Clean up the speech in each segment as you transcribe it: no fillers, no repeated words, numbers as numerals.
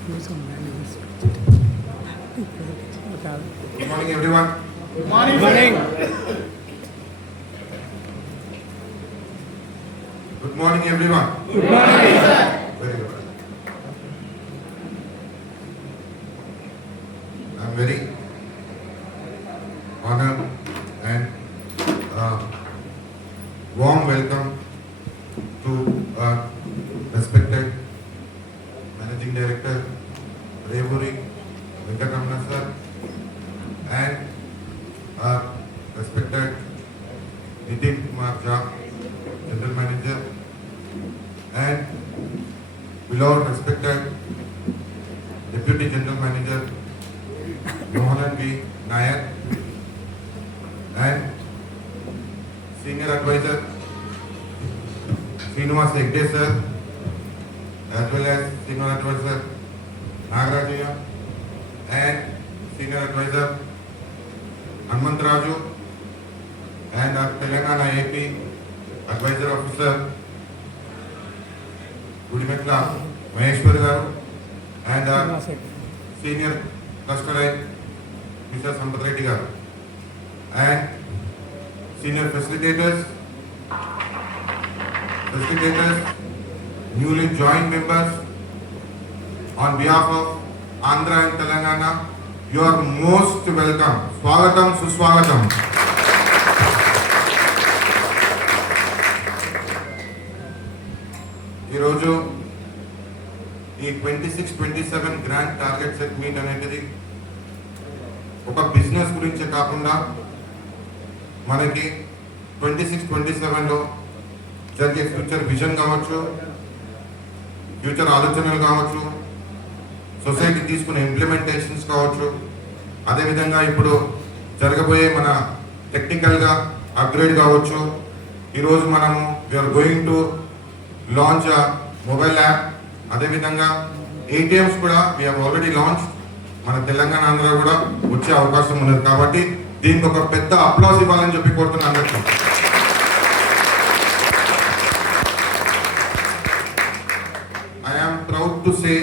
Good morning, everyone. Good morning. Good morning, everyone. Good morning, sir. Very good. I'm very honored and warm welcome to our respected Managing Director Revuri Venkatamana sir and our respected Nitin Kumar Jha, General Manager, and beloved respected Deputy General Manager Mohanan V. Nayak and Senior Advisor Srinivas Hegde sir, as well as Senior Advisor Nagarajaya and Senior Advisor Hanumantraju and our Telangana AP Advisor Officer Gudimetla Maheshwar Garu and our Senior Cluster Mr. Sampath Reddy Garu and Senior Facilitators, newly joined members, on behalf of Andhra and Telangana, you are most welcome. Swagatam, Suswagatam. ఈరోజు ఈ 26-27 grand target set meet అనేది ఒక బిజినెస్ గురించి కాకుండా మనకి 26-27లో జరిగే future vision కావచ్చు, ఫ్యూచర్ ఆలోచనలు కావచ్చు, సొసైటీ తీసుకునే ఇంప్లిమెంటేషన్స్ కావచ్చు, అదేవిధంగా ఇప్పుడు జరగబోయే మన టెక్నికల్గా అప్గ్రేడ్ కావచ్చు. ఈరోజు మనము we are going to launch mobile app, అదేవిధంగా ఏటీఎంస్ కూడా వీ హ్యావ్ ఆల్రెడీ లాంచ్. మన తెలంగాణ ఆంధ్ర కూడా వచ్చే అవకాశం ఉన్నది కాబట్టి దీనికి ఒక పెద్ద అప్లాస్ ఇవ్వాలని చెప్పి కోరుతున్నాను అందరికీ. I am proud to say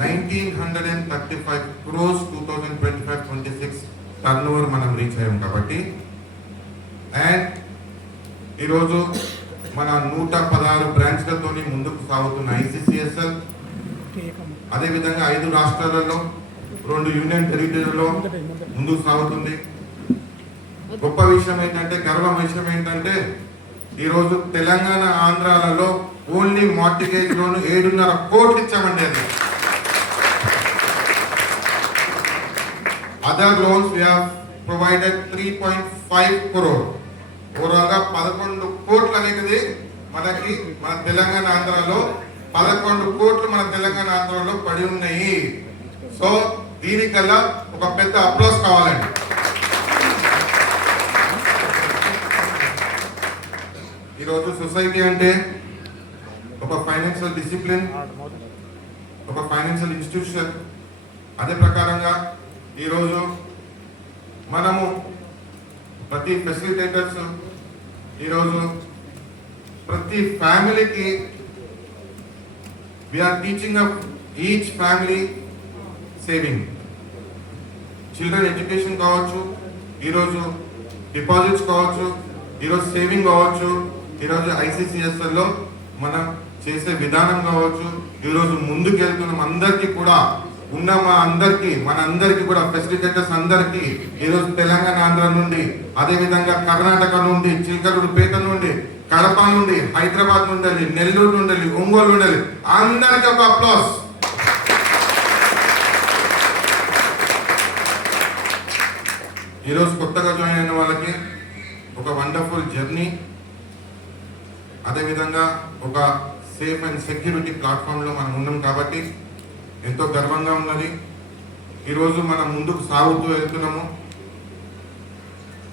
1935 crores 2025-26 టర్నోవర్ మనం రీచ్ అయ్యాం కాబట్టి, అండ్ ఈరోజు మన 116 బ్రాంచ్లతో ముందుకు సాగుతున్న ICCSL, అదేవిధంగా 5 రాష్ట్రాలలో 2 యూనియన్ టెరిటరీలో ముందుకు సాగుతుంది. గొప్ప విషయం ఏంటంటే, గర్వం విషయం ఏంటంటే, ఈరోజు తెలంగాణ ఆంధ్రాలలో ఓన్లీ మార్టిగేజ్ లోన్ 7.5 కోట్లు ఇచ్చామండి. అది other loans we have provided 3.5 crore. Overall గా 11 కోట్లు అనేది మనకి మన తెలంగాణ ఆంధ్రాలో 11 కోట్లు మన తెలంగాణ ఆంధ్రాలో పడి ఉన్నాయి. సో దీనికల్లా ఒక పెద్ద అప్లాస్ కావాలండి. ఈరోజు సొసైటీ అంటే ఒక ఫైనాన్షియల్ డిసిప్లిన్, ఒక ఫైనాన్షియల్ ఇన్స్టిట్యూషన్. అదే ప్రకారంగా ఈరోజు మనము ప్రతి ఫెసిలిటేటర్స్ ఈరోజు ప్రతి ఫ్యామిలీకి we are teaching up each family saving, children education కావచ్చు, ఈరోజు డిపాజిట్స్ కావచ్చు, ఈరోజు సేవింగ్ కావచ్చు, ఈరోజు ICCSL మనం చేసే విధానం కావచ్చు, ఈరోజు ముందుకెళ్తున్నాం. అందరికీ కూడా ఉన్న మనందరికీ కూడా ఫెసిలిటేటర్స్ అందరికీ ఈరోజు తెలంగాణ ఆంధ్ర నుండి, అదేవిధంగా కర్ణాటక నుండి, చిలకలూరుపేట నుండి, కడప నుండి, హైదరాబాద్ నుండి, నెల్లూరు నుండి, ఒంగోలు నుండి, అందరికీ ఒక అప్లాస్. ఈరోజు కొత్తగా జాయిన్ అయిన వాళ్ళకి ఒక వండర్ఫుల్ జర్నీ, అదేవిధంగా ఒక సేఫ్ అండ్ సెక్యూరిటీ ప్లాట్ఫామ్లో మనం ఉన్నాం కాబట్టి ఎంతో గర్వంగా ఉన్నది. ఈరోజు మనం ముందుకు సాగుతూ వెళ్తున్నాము.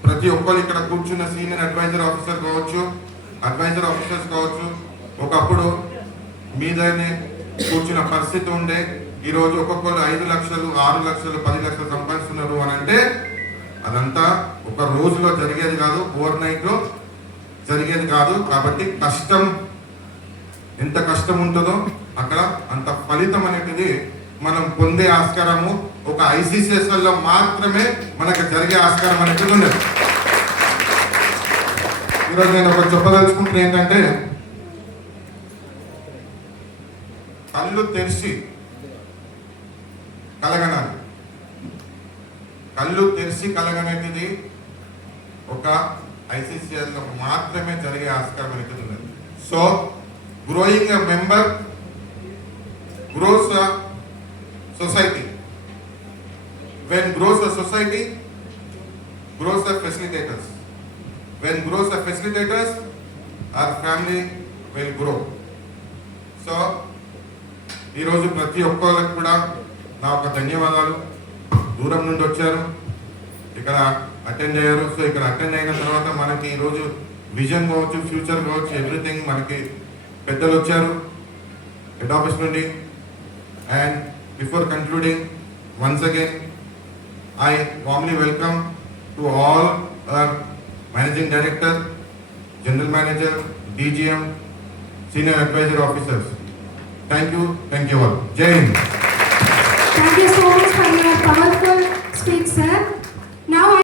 ప్రతి ఒక్కరు ఇక్కడ కూర్చున్న సీనియర్ అడ్వైజర్ ఆఫీసర్ కావచ్చు, అడ్వైజర్ ఆఫీసర్స్ కావచ్చు, ఒకప్పుడు మీదనే కూర్చున్న పరిస్థితి ఉండే. ఈరోజు ఒక్కొక్కరు 5 లక్షలు, 6 లక్షలు, 10 లక్షలు సంపాదిస్తున్నారు అని అంటే అదంతా ఒక రోజులో జరిగేది కాదు, ఓవర్ నైట్లో జరిగేది కాదు. కాబట్టి కష్టం, ఎంత కష్టం ఉంటుందో అక్కడ అక్కడ అంత ఫలితం అనేటిది మనం పొందే ఆస్కారము ఒక ఐసీసీఎస్ఎల్ లో మాత్రమే మనకు జరిగే ఆస్కారం అనేది ఉండదు. ఈరోజు నేను ఒకటి చెప్పదలుచుకుంటున్నా ఏంటంటే, కళ్ళు తెరిచి కలగనాలి. కళ్ళు తెరిచి కలగనేటిది ఒక ఐసీసీఎల్ లో మాత్రమే జరిగే ఆస్కారం అనేది ఉన్నది. So growing a member gross a society. When grows a society, grows the facilitators. When grows the facilitators, our family will grow. So ఈరోజు ప్రతి ఒక్కరికి కూడా నా ఒక ధన్యవాదాలు. దూరం నుండి వచ్చారు, ఇక్కడ అటెండ్ అయ్యారు. సో ఇక్కడ అటెండ్ అయిన తర్వాత మనకి ఈరోజు విజన్ కావచ్చు, ఫ్యూచర్ కావచ్చు, ఎవ్రీథింగ్ మనకి పెద్దలు వచ్చారు హెడ్ ఆఫీస్ నుండి. And before concluding, once again I warmly welcome to all our Managing Director, General Manager, DGM, Senior Advisor Officers. Thank you all. Jai Hind. Thank you so much for your powerful speech, sir. Now